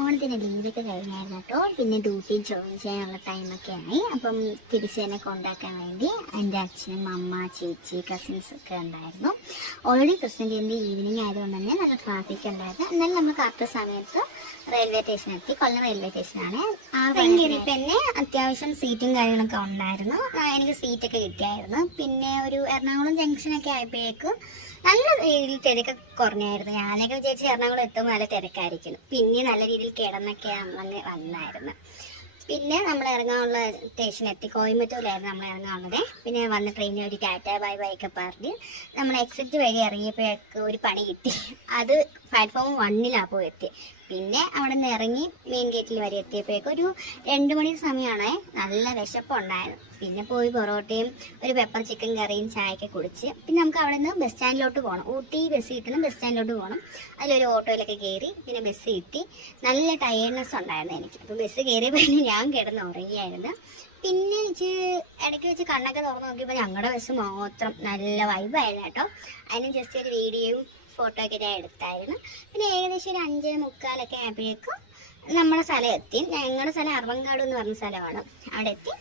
ഓണത്തിന് ലീവൊക്കെ കഴിഞ്ഞായിരുന്നു കേട്ടോ പിന്നെ ഡ്യൂട്ടി ജോയിൻ ചെയ്യാനുള്ള ടൈമൊക്കെ ആയി. അപ്പം തിരിച്ച് തന്നെ കൊണ്ടാക്കാൻ വേണ്ടി എന്റെ അച്ഛനും അമ്മ ചേച്ചി കസിൻസ് ഒക്കെ ഉണ്ടായിരുന്നു. ഓൾറെഡി കൃഷ്ണ ജയന്തി ഈവനിങ് ആയതുകൊണ്ട് തന്നെ നല്ല ട്രാഫിക് ഉണ്ടായിരുന്നു. എന്നാലും നമ്മൾ കറക്റ്റ് സമയത്ത് റെയിൽവേ സ്റ്റേഷൻ എത്തി. കൊല്ലം റെയിൽവേ സ്റ്റേഷനാണ് ആ ട്രെയിൻ കയറിയപ്പോൾ തന്നെ അത്യാവശ്യം സീറ്റും കാര്യങ്ങളൊക്കെ ഉണ്ടായിരുന്നു. എനിക്ക് സീറ്റൊക്കെ കിട്ടിയായിരുന്നു. പിന്നെ ഒരു എറണാകുളം ജംഗ്ഷനൊക്കെ ആയപ്പോഴേക്കും നല്ല രീതിയിൽ തിരക്ക് കുറഞ്ഞായിരുന്നു. ഞാനൊക്കെ വിചാരിച്ചു എറണാകുളം എത്തുമ്പോൾ നല്ല തിരക്കായിരിക്കും. പിന്നെ നല്ല രീതിയിൽ കിടന്നൊക്കെ അങ്ങ് വന്നായിരുന്നു. പിന്നെ നമ്മൾ ഇറങ്ങാനുള്ള സ്റ്റേഷൻ എത്തി. കോയമ്പത്തൂരായിരുന്നു നമ്മൾ ഇറങ്ങാനുള്ളത്. പിന്നെ വന്ന ട്രെയിനിൽ ഒരു ടാറ്റ ബൈ ബൈ ഒക്കെ പറഞ്ഞ് നമ്മൾ എക്സിറ്റ് വഴി ഇറങ്ങിയപ്പോഴൊക്കെ ഒരു പണി കിട്ടി. അത് പ്ലാറ്റ്ഫോം വണ്ണിലാണ് പോയി എത്തി. പിന്നെ അവിടെ നിന്ന് ഇറങ്ങി മെയിൻ ഗേറ്റിൽ വരെ എത്തിയപ്പോഴേക്കും ഒരു രണ്ട് മണി സമയമാണ് നല്ല വിശപ്പുണ്ടായിരുന്നു പിന്നെ പോയി പൊറോട്ടയും ഒരു പെപ്പർ ചിക്കൻ കറിയും ചായയൊക്കെ കുടിച്ച് പിന്നെ നമുക്ക് അവിടെ നിന്ന് ബസ് സ്റ്റാൻഡിലോട്ട് പോകണം ഊട്ടി ബസ് കിട്ടണം ബസ് സ്റ്റാൻഡിലോട്ട് പോകണം അതിലൊരു ഓട്ടോയിലൊക്കെ കയറി പിന്നെ ബസ് കിട്ടി. നല്ല ടയേർഡ്നെസ് ഉണ്ടായിരുന്നു എനിക്ക്. അപ്പോൾ ബസ് കയറിയപ്പോൾ പിന്നെ ഞാൻ കിടന്ന് ഉറങ്ങിയായിരുന്നു. പിന്നെ വെച്ച് ഇടയ്ക്ക് വെച്ച് കണ്ണൊക്കെ തുറന്ന് നോക്കിയപ്പോൾ ഞങ്ങളുടെ ബസ് മാത്രം നല്ല വൈബായിരുന്നു കേട്ടോ. അതിന് ജസ്റ്റ് ഒരു വീഡിയോയും ഫോട്ടോ ഒക്കെ ഞാൻ എടുത്തായിരുന്നു. പിന്നെ ഏകദേശം ഒരു അഞ്ച് മുക്കാലൊക്കെ ആയപ്പോഴേക്കും നമ്മുടെ സ്ഥലം എത്തി. ഞങ്ങളുടെ സ്ഥലം അറവങ്കാട് എന്ന് പറഞ്ഞ സ്ഥലമാണ്. അവിടെ എത്തി.